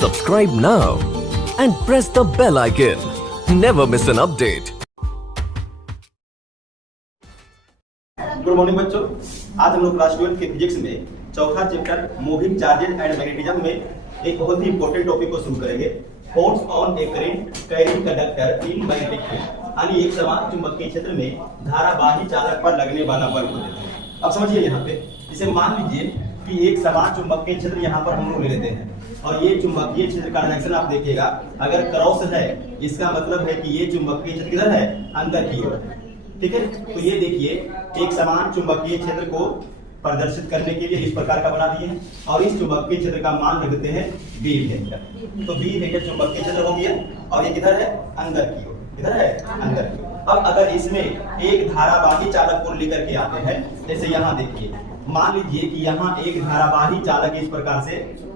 Subscribe now and press the bell icon. Never miss an update. Good morning बच्चों, आज हम लोग class 12 के फिजिक्स में चौथा chapter moving charges and magnetism में एक बहुत ही इंपॉर्टेंट टॉपिक को शुरू करेंगे। Force on A current carrying conductor in magnetic field, यानी एक समान चुंबकीय क्षेत्र में धारावाही चालक पर लगने वाला बल को देते हैं। अब समझिए यहाँ पे, जैसे मान लीजिए कि एक समान चुंबकीय क्षेत्र यहाँ पर हम लोग ले लेते हैं और ये चुंबकीय क्षेत्र का डायरेक्शन आप देखिएगा, अगर क्रॉस है इसका मतलब है कि ये चुंबकीय क्षेत्र किधर है, अंदर की ओर। ठीक है, तो ये देखिए एक समान चुंबकीय क्षेत्र को प्रदर्शित करने के लिए इस प्रकार का बना दिए हैं और इस चुंबकीय क्षेत्र का मान रख देते हैं बी वेक्टर। तो बी वेक्टर चुंबकीय क्षेत्र हो गया और ये किधर है, अंदर की ओर। किधर है, अंदर की ओर। अब अगर इसमें एक धारावाही चालक को लेकर के आते हैं, जैसे यहाँ देखिए, मान लीजिए कि यहाँ एक धारावाही चालक इस प्रकार से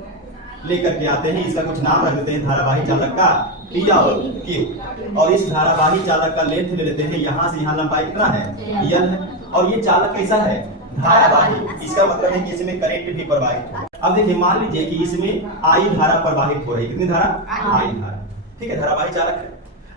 लेकर के आते हैं, इसका कुछ नाम रख देते हैं धारावाही चालक का P और Q, और इस धारावाही चालक का लेंथ ले लेते हैं, यहाँ से यहाँ लंबाई कितना है, L है, और ये चालक कैसा है, धारावाही। इसका मतलब है कि इसमें करंट भी प्रवाहित हो। अब देखिए मान लीजिए कि इसमें I धारा प्रवाहित हो रही है, कितनी धारा, I धारा। ठीक है, धारावाही चालक है।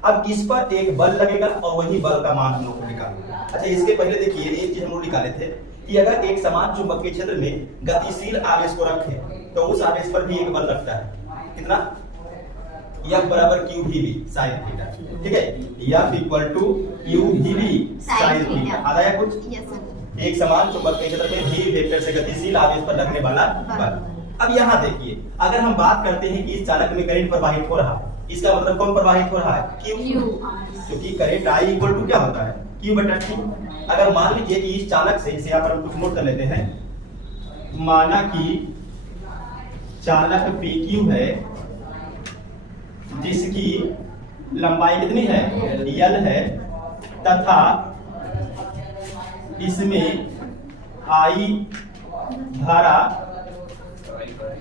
अब इस पर एक बल लगेगा और वही बल का मान हम लोग को निकालना। अच्छा, इसके पहले देखिए एक चीज हम लोग निकाले थे कि अगर एक समान चुंबकीय क्षेत्र में गतिशील आवेश को रखें तो उस आवेश पर भी एक बल लगता है, कितना, F बराबर क्यू भी साइन थीटा। ठीक है, F इक्वल टू क्यू भी साइन थीटा। आ गया कुछ? एक समान चुंबकीय क्षेत्र में भी वेक्टर से गतिशील आवेश पर लगने वाला बल। अब यहाँ देखिए, अगर हम बात करते हैं कि इस चालक में करंट प्रवाहित हो रहा है, इसका मतलब कौन प्रवाहित हो रहा है, क्यू, क्योंकि करंट I इक्वल टू क्या होता है, क्यू बटा टी। अगर मान लीजिए कि इस चालक से, इसे यहाँ पर हम कुछ नोट कर लेते हैं, माना कि चालक PQ है जिसकी लंबाई कितनी है, L है, तथा इसमें I धारा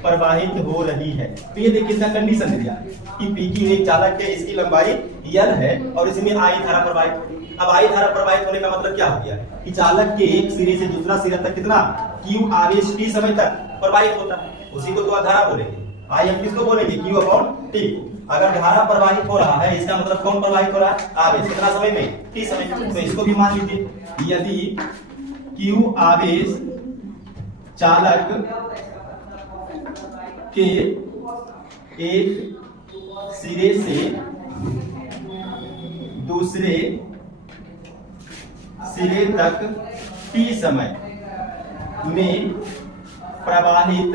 प्रवाहित हो रही है। तो ये देखिए इसका कंडीशन दे दिया कि PQ एक चालक है, इसकी लंबाई L है और इसमें I धारा प्रवाहित हो रही है। अब I धारा प्रवाहित होने का मतलब क्या हो गया कि चालक के एक सिरे से दूसरा सिरा तक कितना Q आवेश T समय तक प्रवाहित होता है, उसी को तो धारा बोलेंगे। I हम किसको बोलेंगे, Q अपॉन T। अगर धारा प्रवाहित हो रहा है इसका मतलब कौन प्रवाहित हो रहा है, आवेश। कितना समय में, T समय में। तो इसको भी मान लीजिए, यदि Q आवेश चालक के एक सिरे से दूसरे सिरे तक T समय में प्रवाहित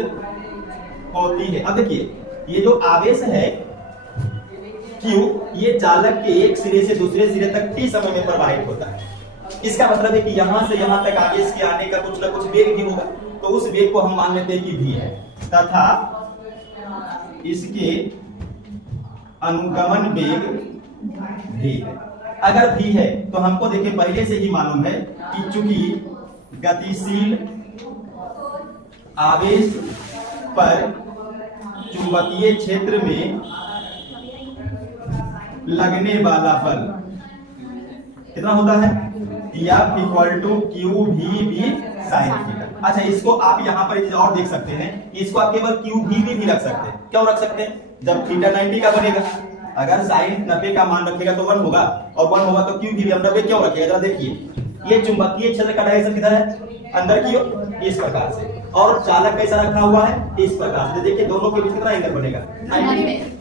होती है। अब देखिए ये जो आवेश है Q, ये चालक के एक सिरे से दूसरे सिरे तक T समय में प्रवाहित होता है। इसका मतलब है कि यहां से यहां तक आवेश के आने का कुछ ना कुछ वेग भी होगा, तो उस वेग को हम मान लेते हैं कि v है, तथा इसके अनुगमन वेग v है। अगर v है तो हमको देखिए पहले से ही मालूम है कि चूंकि गतिशील आवेश पर चुंबकीय क्षेत्र में लगने वाला बल कितना होता है, F इक्वल टू क्यू भी साइन थीटा। अच्छा, इसको आप यहाँ पर एक और देख सकते हैं, इसको आप केवल क्यू भी रख सकते हैं। क्यों रख सकते हैं, जब थीटा 90 का बनेगा, अगर साइन 90 का मान रखेगा तो 1 होगा और 1 होगा तो क्यू भी हम 90 क्यों रखेगा। जरा देखिए ये चुंबकीय क्षेत्र का डायरेक्शन किधर है, अंदर की ओर, इस प्रकार से, और चालक कैसा रखा हुआ है, इस प्रकार से। देखिए दोनों के बीच कितना एंगल बनेगा, 90।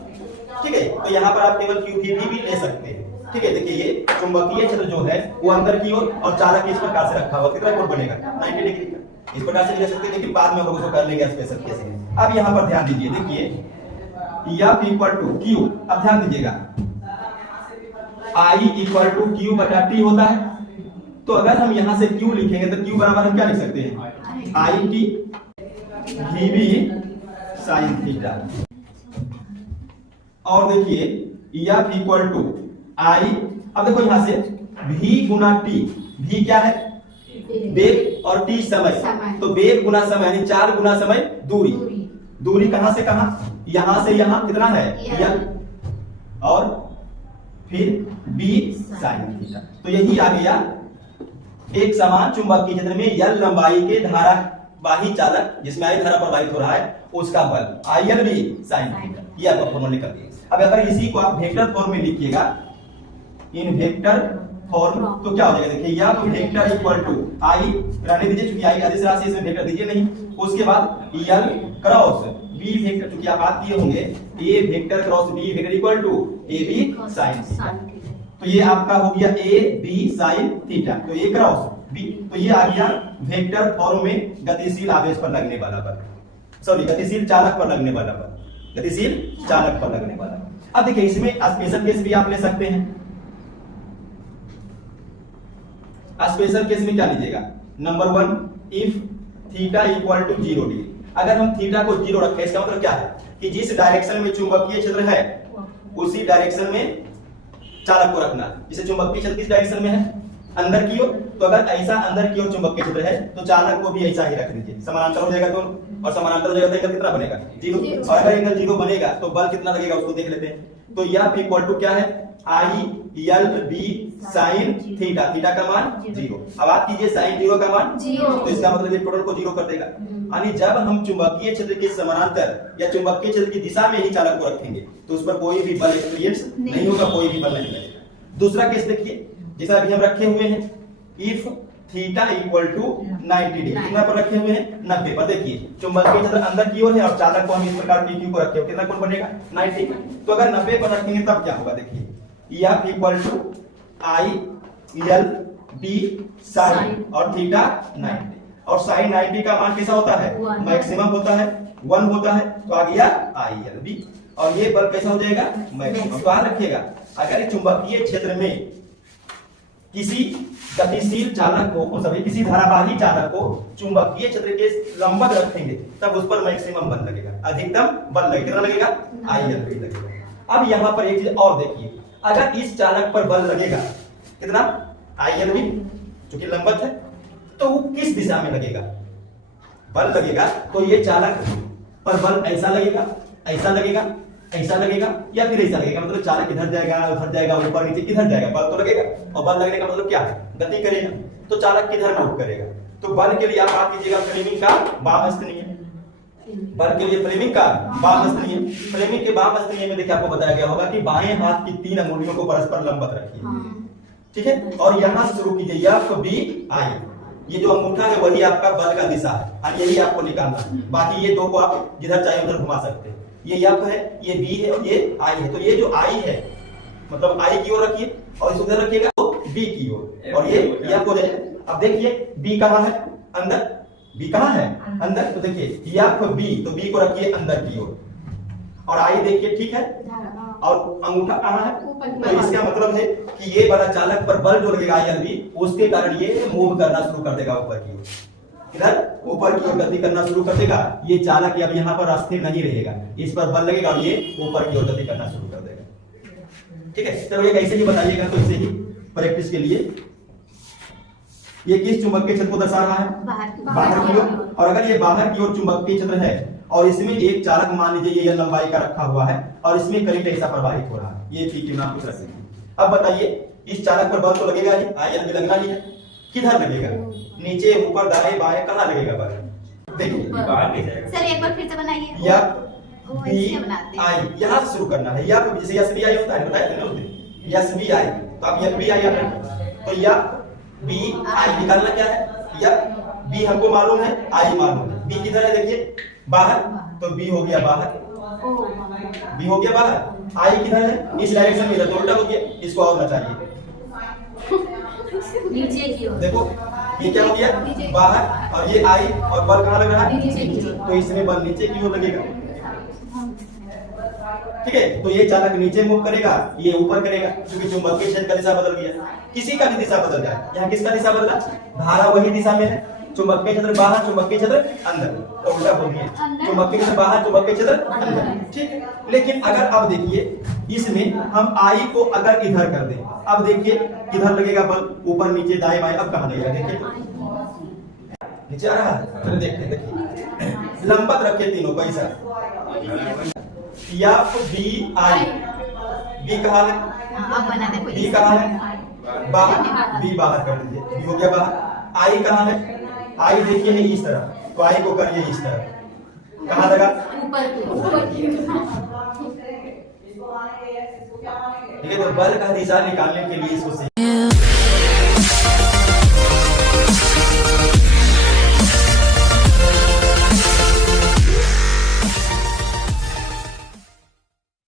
ठीक है, तो यहाँ पर आप केवल क्यू भी ले सकते हैं। ठीक है, देखिए ये चुंबकीय क्षेत्र जो है वो अंदर की ओर और चालक इस प्रकार से रखा हुआ, कितना कोण बनेगा, 90 डिग्री का। इस प्रकार से ले सकते हैं, लेकिन बाद में हम लोग उसको कर लेंगे स्पेशल केस में। अब यहाँ पर ध्यान दीजिए, देखिए F इक्वल टू क्यू, अब ध्यान दीजिएगा I इक्वल टू क्यू बटा टी होता है। तो अगर हम यहाँ से Q लिखेंगे तो Q बराबर हम क्या लिख सकते हैं, I T V भी साइन थीटा। और देखिए F इक्वल टू I, अब देखो यहां से V गुना T, V क्या है, वेग, और T समय, तो वेग गुना समय यानी 4 गुना समय दूरी। दूरी कहां से कहां, यहां से यहां कितना है, L, और फिर B साइन थीटा। तो यही आ गया एक समान चुंबकीय क्षेत्र में L लंबाई के धारा बाही चालक जिसमें आई धारा प्रवाहित हो रहा है उसका बल ILB sin थीटा, ये आपका फॉर्मूला निकल गया। अब अगर इसी को आप वेक्टर फॉर्म में लिखिएगा इन वेक्टर फॉर्म तो क्या हो जाएगा, देखिए या तो वेक्टर इक्वल टू आई रहने दीजिए क्योंकि आई अदिश राशि इसमें वेक्टर दीजिए नहीं, उसके बाद L क्रॉस B वेक्टर, क्योंकि आप बात किए होंगे A vector cross B vector equal to AB sin theta, तो ये आपका हो गया AB sin थीटा, तो ये क्रॉस B, तो ये आ गया वेक्टर फॉर्म में गतिशील आवेश पर लगने वाला बल, सॉरी गतिशील चालक पर लगने वाला बल, गतिशील चालक पर लगने वाला। अब देखिए इसमें स्पेशल केस भी आप ले सकते हैं। स्पेशल केस में क्या लीजिएगा, number 1 if theta equal to 0 degree, अगर हम थीटा को 0 रखें इसका मतलब क्या है कि जिस डायरेक्शन में चुंबकीय क्षेत्र है उसी डायरेक्शन में चालक को रखना। जैसे चुंबकीय क्षेत्र किस डायरेक्शन में है, अंदर की ओर, तो अगर ऐसा अंदर की ओर चुंबकीय क्षेत्र है तो चालक को भी ऐसा ही रख दीजिए, समानांतर हो जाएगा दोनों, और समानांतर हो जाएगा तो एंगल कितना बनेगा 0, और अगर एंगल 0 बनेगा तो बल कितना लगेगा उसको देख लेते हैं। तो यह इक्वल टू क्या है ILB sin थीटा, थीटा का मान 0। अब आप कीजिए sin 0 का मान 0, तो इसका मतलब ये टोटल को 0 कर देगा। यानी जब हम चुंबकीय क्षेत्र के समानांतर या चुंबकीय क्षेत्र की दिशा में ही चालक को रखेंगे तो उस पर कोई भी बल एक्सपीरियंस नहीं होगा, कोई भी बल नहीं लगेगा। दूसरा केस देखिए जैसा अभी हम रखे हुए हैं if theta equal to 90 degree, कितना पर रखे हुए हैं 90 पर। देखिए चुंबकीय क्षेत्र अंदर की ओर है और चालक को हम इस प्रकार PQ को रखे हो, कितना कोण बनेगा 90, तो अगर 90 पर रखेंगे तब क्या होगा, देखिए F equal to ILB sin और थीटा 90, और sin 90 का मान कैसा होता है, मैक्सिमम होता है 1 होता है, तो आ गया ILB, और ये बल कैसा हो जाएगा मैक्सिमम। तो रखिएगा अगर चुंबकीय क्षेत्र में किसी गतिशील चालक को सभी किसी धारावाही चालक को चुंबकीय क्षेत्र के लंबवत रखेंगे तब उस पर मैक्सिमम बल लगेगा, अधिकतम बल लगेगा, कितना लगेगा ILB लगेगा। अब यहाँ पर एक चीज और देखिए, अगर इस चालक पर बल लगेगा कितना ILB जो कि लंबवत है, तो वो किस दिशा में लगेगा, बल लगेगा तो ये चालक पर बल ऐसा लगेगा, ऐसा लगेगा, ऐसा लगेगा या फिर ऐसा लगेगा, मतलब चालक इधर जाएगा उधर जाएगा ऊपर नीचे किधर जाएगा, बल तो लगेगा, और बल लगने का मतलब क्या है, गति करेगा, तो चालक किधर मूव करेगा। तो बल के लिए आप बात कीजिएगा फ्लेमिंग का वामहस्त नियम, बल के लिए फ्लेमिंग का वामहस्त नियम, फ्लेमिंग के वामहस्त नियम में देखिए आपको बताया गया होगा कि बाएं हाथ की 3 अंगुलियों को परस्पर लंबवत रखिए, ठीक है, और यहां से शुरू कीजिए FBI, ये जो अंगूठा है वही आपका बल का दिशा है और यही आपको निकालना है, बाकी ये दो को आप जिधर चाहे उधर घुमा सकते हैं। ये F है, ये B है और ये I है, तो ये जो I है मतलब I की ओर रखिए और इस उधर रखिएगा तो B की ओर, और ये F हो जाएगा। अब देखिए B कहाँ है, अंदर, B कहाँ है अंदर, तो देखिए FB, तो B को रखिए अंदर की ओर, और I देखिए ठीक है, और अंगूठा कहाँ है, तो इसका मतलब है कि ये बड़ा चालक पर बल जो लगेगा ILB, उसके कारण ये मूव करना शुरू कर देगा ऊपर की ओर, इधर ऊपर की ओर गति करना शुरू कर देगा। ये चालक अब यहाँ पर स्थिर नहीं रहेगा, इस पर बल लगेगा और ये ऊपर की ओर गति करना शुरू कर देगा, ठीक है। चलो ये कैसे ही बताइएगा, तो इससे ही प्रैक्टिस के लिए ये किस चुंबकीय क्षेत्र को दर्शा रहा है, बाहर की ओर, और अगर ये बाहर की ओर चुंबकीय क्षेत्र है और इसमें एक चालक मान लीजिए ये लंबाई का रखा हुआ है और इसमें करंट ऐसा प्रवाहित हो रहा है, ये PQ नाम कुछ रखेंगे। अब बताइए इस चालक पर बल तो लगेगा ही, ILB लगना ही है, किधर लगेगा, नीचे ऊपर दाएं बाएं कहां लगेगा बल, देखिए सर एक बार फिर से बनाइए, FBI यहां से शुरू करना है, या जैसे SBI होता है बताया था ना उस दिन, SBI, तो आप FBI तो FBI निकालना क्या है, या B हमको मालूम है, I मालूम है, B किधर है देखिए बाहर, तो B हो गया बाहर, B हो गया बाहर, I किधर है इस डायरेक्शन में, इधर तो उल्टा हो गया, इसको और चाहिए नीचे की ओर, देखो ये क्या हो गया बाहर, और ये I और बल कहाँ लग रहा है नीचे की ओर, तो इसमें बल नीचे की ओर लगेगा, ठीक है। तो ये चालक नीचे मूव करेगा, ये ऊपर करेगा, क्योंकि चुंबकीय क्षेत्र का दिशा बदल गया, किसी का भी दिशा बदल जाए, यहाँ किसका दिशा बदला, धारा वही दिशा में है, चुंबकीय क्षेत्र बाहर चुंबकीय क्षेत्र अंदर, तो उल्टा बोल दिया, चुंबकीय क्षेत्र बाहर चुंबकीय क्षेत्र अंदर, ठीक है। लेकिन अगर अब देखिए इसमें हम I को अगर इधर कर दें, अब देखिए किधर लगेगा बल, ऊपर नीचे दाएं बाएं, अब कहां लगेगा देखिए नीचे आ रहा है, चलो देखते हैं, देखिए लंबवत रखे तीनों को ऐसा, FBI, B कहां है, अब बना दे, B कहां है बाहर, B बाहर कर दीजिए, B हो गया बाहर, I कहां है, I देखिए है इस तरह, कॉइल को करिए इस तरह, कहाँ लगा? ऊपर की ठीक है, तो बल का दिशा निकालने के लिए इसको